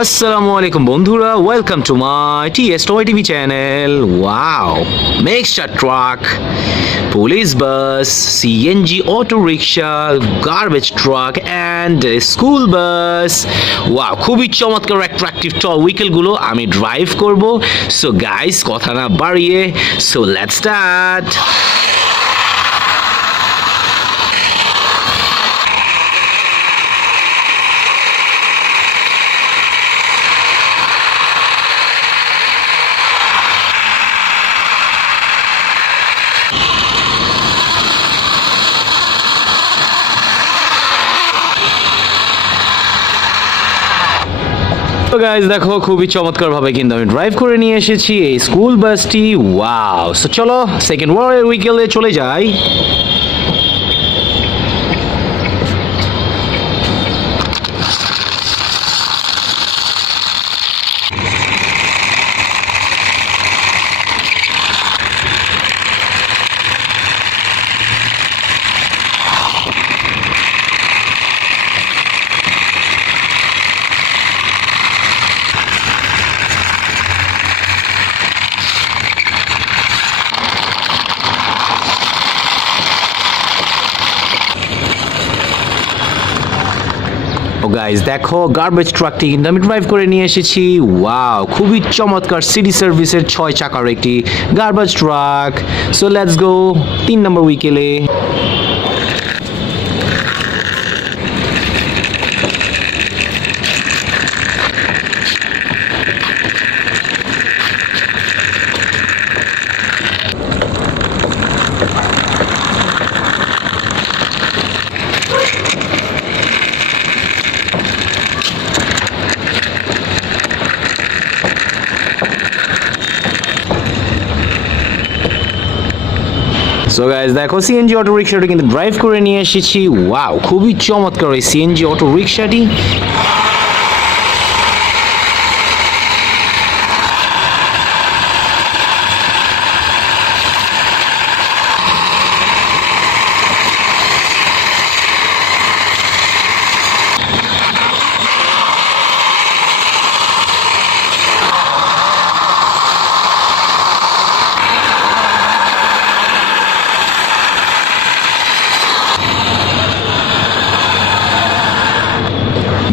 Assalamualaikum bondhura, welcome to my TS Toy TV channel. Wow, mixture truck, police bus, CNG auto rickshaw, garbage truck and school bus. Wow, খুবই চমৎকার attractive toy উইকেল গুলো আমি ড্রাইভ করব। So guys, কথা না বাড়িয়ে সো লেটস স্টার্ট। তো গাইস দেখো, খুবই চমৎকার ভাবে কিন্তু আমি ড্রাইভ করে নিয়ে এসেছি এই স্কুল বাসটি। ওয়াও, সো চলো সেকেন্ড ওয়ারের উইকেলে চলে যাই। ও গাইস দেখো, গার্বেজ ট্রাকটি কিন্তু আমি ড্রাইভ করে নিয়ে এসেছি। ওয়াও, খুবই চমৎকার সিটি সার্ভিসের 6 চাকার একটি garbage truck. So let's go 3 number উইকেলে। সো গাইস দেখো, সিএনজি অটো রিক্সাটি কিন্তু ড্রাইভ করে নিয়ে এসেছি। ওয়াও, খুবই চমৎকার এই সিএনজি অটো রিক্সাটি।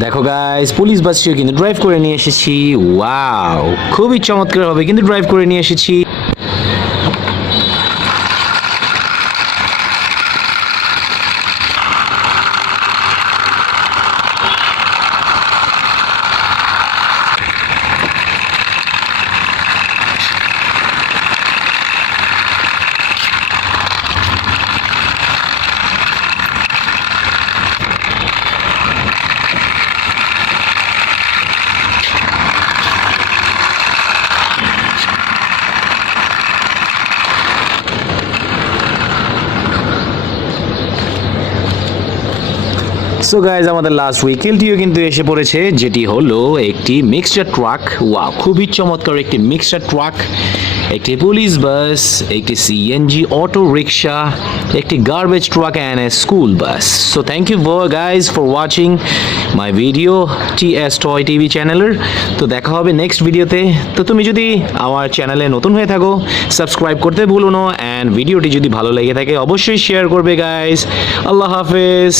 দেখো গাইস, পুলিশ বাসটিও কিন্তু ড্রাইভ করে নিয়ে এসেছি। ওয়াও, খুবই চমৎকার ভাবে কিন্তু ড্রাইভ করে নিয়ে এসেছি। সো গাইজ, আমাদের লাস্ট উইকেলটিও কিন্তু এসে পড়েছে, যেটি হলো একটি মিক্সচার ট্রাক। ওয়াও, খুবই চমৎকার একটি মিক্সচার ট্রাক, একটি পুলিশ বাস, একটি সিএনজি অটো রিক্সা, একটি garbage truck and a school bus. So thank you guys for watching my video TS toy TV চ্যানেলের। তো দেখা হবে নেক্সট ভিডিওতে। তো তুমি যদি আমার চ্যানেলে নতুন হয়ে থাকো, সাবস্ক্রাইব করতে ভুলো না, অ্যান্ড ভিডিওটি যদি ভালো লেগে থাকে অবশ্যই শেয়ার করবে গাইজ। আল্লাহ হাফেজ।